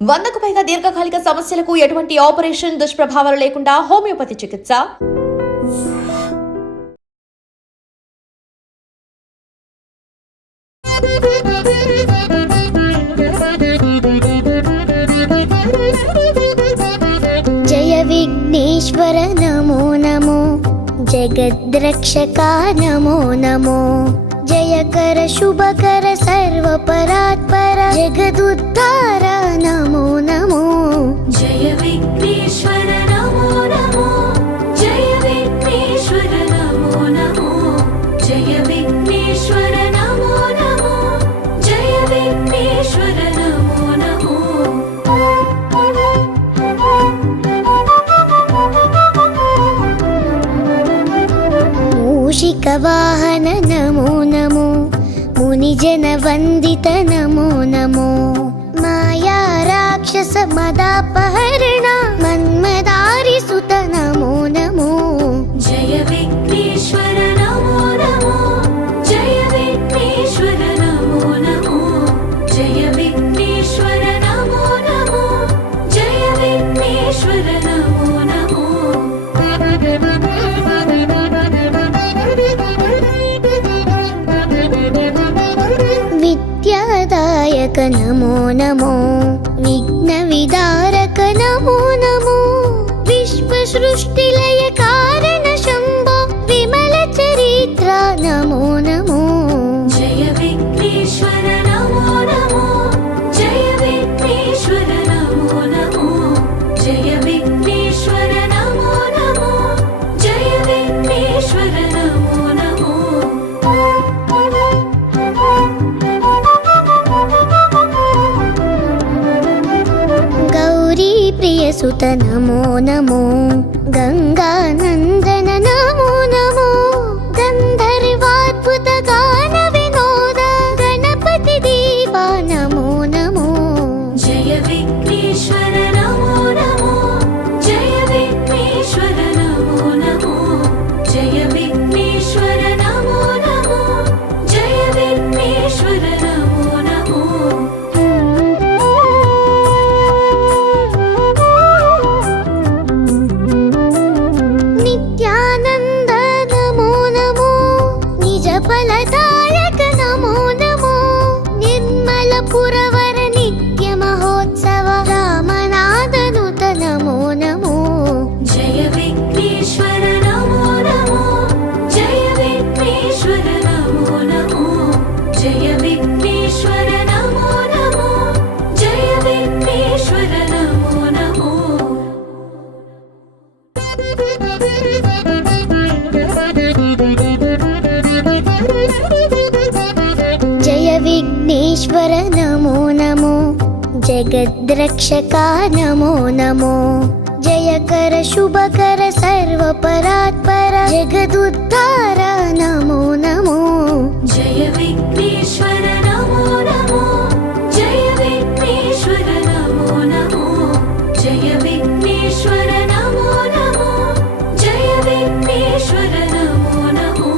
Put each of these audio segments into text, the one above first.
100కు పైగా దీర్ఘకాలిక సమస్యలకు ఎటువంటి ఆపరేషన్ దుష్ప్రభావాలు లేకుండా హోమియోపతి చికిత్స. జయ విఘ్నేశ్వర నమో నమో, జగద్రక్షకా నమో నమో, జయకర శుభకర సర్వపరాత్పర జగదుద్ధార నమో నమో. జయ విఘ్నేశ్వర నమో నమో, జయ విఘ్నేశ్వర నమో నమో, జయ విఘ్నేశ్వర నమో నమో, జయ విఘ్నేశ్వర నమో నమో. మూషిక వాహన నమో నమో, మునిజన వందిత నమో నమో, మాయా రాక్షస మదాపహరణ మన్మదారి సుత నమో నమో. జయ విఘ్నేశ్వర నమో నమో, జయ విఘ్నేశ్వర నమో నమో, జయ విఘ్నేశ్వర నమో నమో, జయ విఘ్నేశ్వర నమో నమో. విద్యాదాయక నమో నమో, విఘ్న విదారక నమో నమో, విశ్వ సృష్టిలయ కారణ శంభో విమల చరిత్ర నమో నమో. జయ విఘ్నేశ్వర నమో నమో, జయ విఘ్నేశ్వర నమో నమో, జయ విఘ్నేశ్వర నమో నమో, జయ విఘ్నేశ్వర నమో నమో. గౌరీ ప్రియ సుత నమో నమో, గంగానందన నమో నమో, గంధర్వాద్భుత గాన వినోద గణపతి దీపా నమో నమో. జయ విఘ్నేశ్వర నమో నమో, జయ విఘ్నేశ్వర నమో నమో, జయ విఘ్నేశ్వర నమో నమో, జయ విఘ్నేశ్వర నమో నమో. నిత్యానంద నమో నమో, నిజ ఫలదాయక నమో నమో, నిర్మల పురవర నిత్య మహోత్సవ రామనాథనుత నమో నమో. జయ విఘ్నేశ్వర నమో నమో, జయ విఘ్నేశ్వర నమో నమో, జయ విఘ్నేశ్వర నమో నమో, జయ విఘ్నేశ్వర నమో నమో. జయ విఘ్నేశ్వర నమో నమో, జగద్రక్షకా నమో నమో, జయకర శుభకర సర్వపరాత్పర జగదుద్ధార నమో నమో. జయ విఘ్నేశ్వర నమో నమో, జయ విఘ్నేశ్వర నమో నమో, జయ విఘ్నేశ్వర నమో నమో, జయ విఘ్నేశ్వర నమో నమో.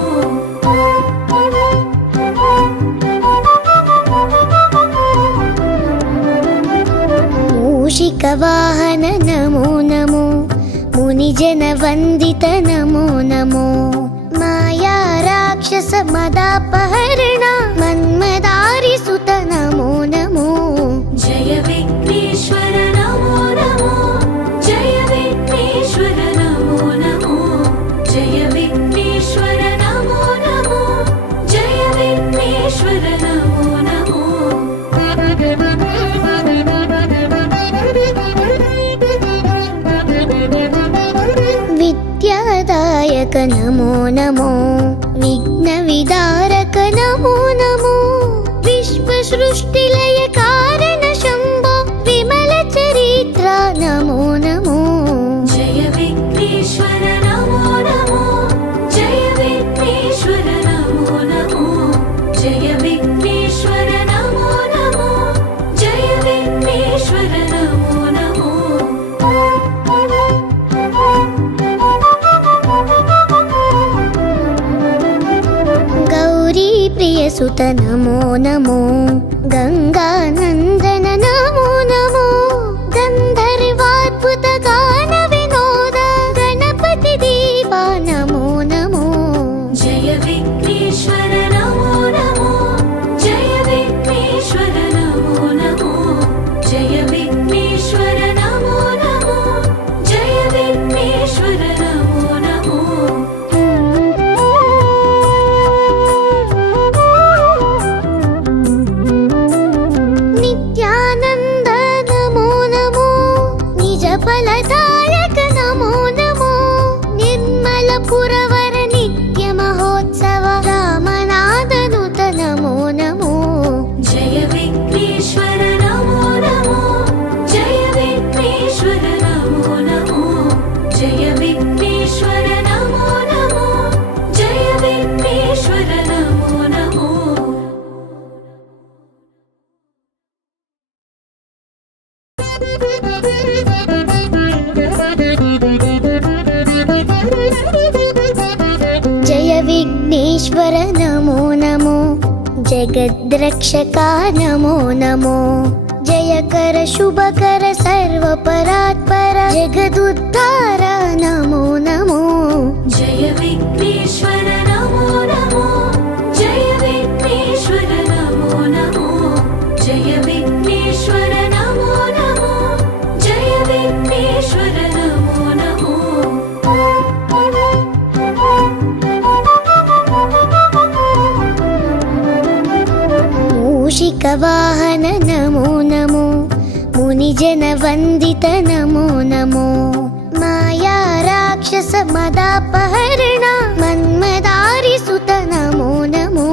మూషిక వాహన నమో నమో, మునిజన వందిత నమో నమో, మాయా రాక్షస మదాపహరణ మన్మదారి సుత నమో నమో. జయ విఘ్నేశ్వర నమో నమో, జయ విఘ్నేశ్వర నమో నమో, జయ విఘ్నేశ్వర నమో నమో, జయ విఘ్నేశ్వర నమో నమో. విద్యాదాయక నమో నమో, విఘ్న విదారక నమో నమో, విశ్వ సృష్టిలయ కారణ శంభో విమల చరిత్ర నమో నమో. జయ విఘ్నేశ్వర నమో నమో, జయ విఘ్నేశ్వర నమో నమో, జయ విఘ్నేశ్వర నమో నమో, జయ విఘ్నేశ్వర నమో నమో. గౌరీ ప్రియ సుత నమో నమో, గంగానందన నమో నమో, जय विघ्नेश्वर नमो नमो जय विघ्नेश्वर नमो नमो नित्यानन्द नमो नमो निज फलदायक नमो नमो निर्मलपुरवर नित्य महोत्सव रामनादनुत नमो नमो जय विघ्नेश्वर नमो नमो जय विघ्नेश्वर नमो नमो जय विघ्नेश्वर नमो नमो जय विघ्नेश्वर नमो नमो जय विघ्नेश्वर नमो नमो जगद्रक्षका नमो नमो जयकर शुभकर सर्वपरात्पर जगदुद्धार नमो नमो जय विघ्नेश्वर नमो नमो जय विघ्नेश्वर नमो नमो जय विघ्नेश्वर नमो नमो जय विघ्नेश्वर नमो नमो मूषिकवाहन नमो नमो मुनिजन वन्दित नमो नमो माया राक्षस मदापहरण मन्मदारि सुत नमो नमो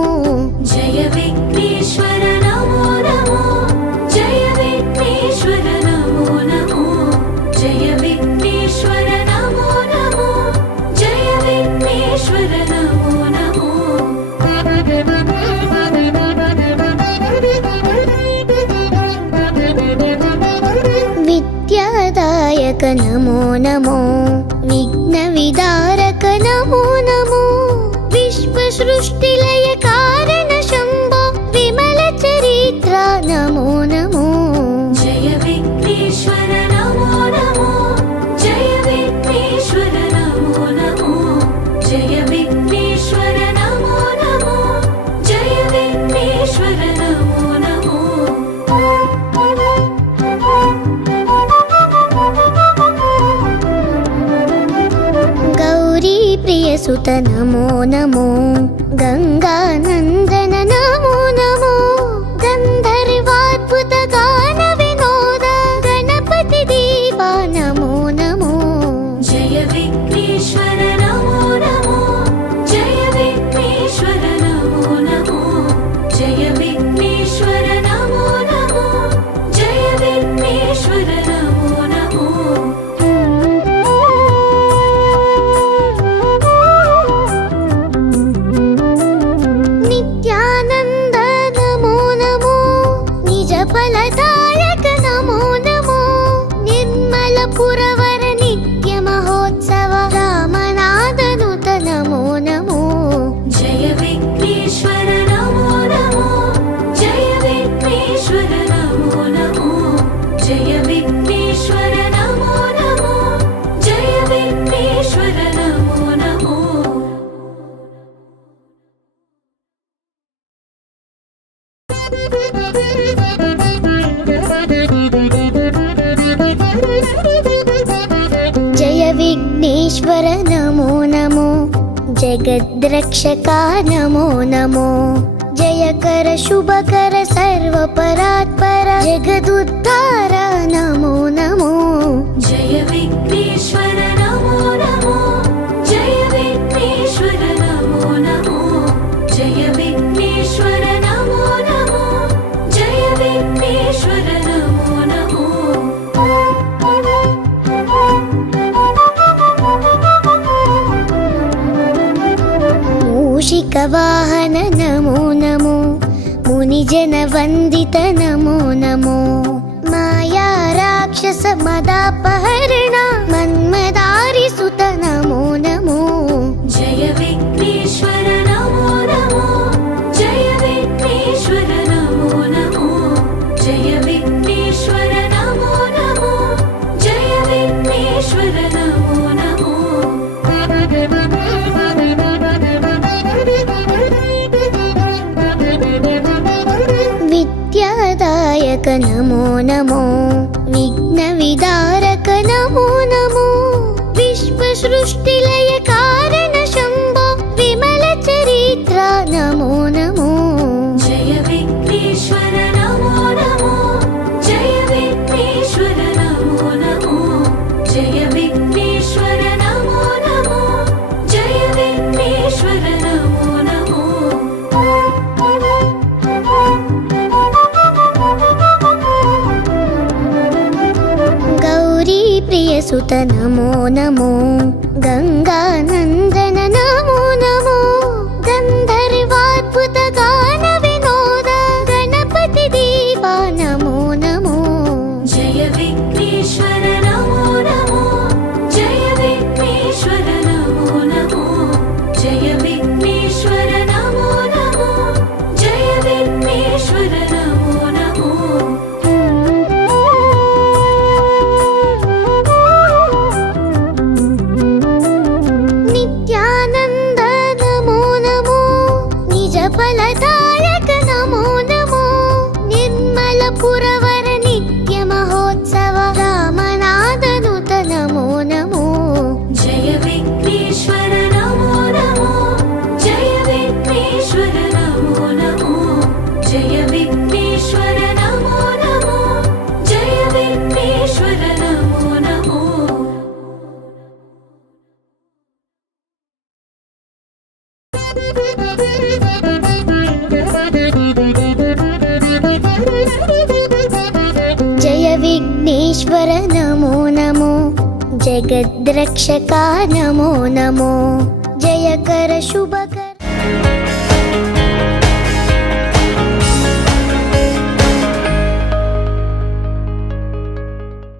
जय विघ्नेश्वर नमो नमो जय विघ्नेश्वर नमो नमो जय विघ्नेश्वर नमो नमो जय विघ्नेश्वर नमो नमो विद्यादायक नमो नमो विघ्नविदारक नमो नमो विश्वसृष्टिलय कारण शम्भो विमल चरित्र नमो नमो जय विघ्नेश्वर नमो नमो जय विघ्नेश्वर नमो नमो जय विघ्नेश्वर नमो नमो जय विघ्नेश्वर नमो नमो गौरी प्रियसुत नमो नमो गङ्गानन्दन नमो नमो गन्धर्वाद्भुत गान विनोद गणपति देवा नमो नमो जय विघ्नेश्वर नमो नमो जय विघ्नेश्वर नमो नमो जय विघ्नेश्वर नमो नमो जय विघ्नेश्वर नमो नमो नित्यानन्द नमो नमो निज फलदायक नमो नमो निर्मलपुरवर नित्य महोत्सव रामनादनुत नमो नमो जय विघ्नेश्वर नमो नमो जय विघ्नेश्वर नमो नमो जय विघ्नेश्वर नमो नमो जय विघ्नेश्वर नमो नमो जय विघ्नेश्वर नमो नमो जगद्रक्षका नमो नमो जयकर शुभकर सर्वपरात्पर जगदुद्धार नमो नमो जय विघ्नेश्वर नमो नमो जय विघ्नेश्वर नमो नमो जय विघ्नेश्वर नमो नमो जय विघ्नेश्वर नमो नमो मूषिकवाहन नमो नमो मुनिजन वन्दित नमो नमो माया राक्षस मदापहरण मन्मदारि सुत नमो नमो जय विघ्नेश्वर नमो नमो जय विघ्नेश्वर नमो नमो जय विघ्नेश्वर नमो नमो जय विघ्नेश्वर नमो नमो विद्यादायक नमो नमो प्रियसुत नमो नमो गङ्गानन्दन नमो नमो गन्धर्वाद्भुत गान विनोद गणपति दीवा नमो नमो जय विघ्नेश्वर नमो नमो जय विघ्नेश्वर नमो नमो जय विघ्नेश्वर नमो नमो जय विघ्नेश्वर नमो नमो नित्यानन्द नमो नमो निजफलदायक नमो नमो निर्मलपुरवर नित्यमहोत्सव रामनाथनुत नमो नमो जय विघ्नेश्वर नमो नमो जय विघ्नेश्वर नमो नमो जय विघ्नेश्वर नमो नमो जय विघ्नेश्वर नमो नमो जय विघ्नेश्वर नमो नमो जगद्रक्षका नमो नमो जयकर शुभ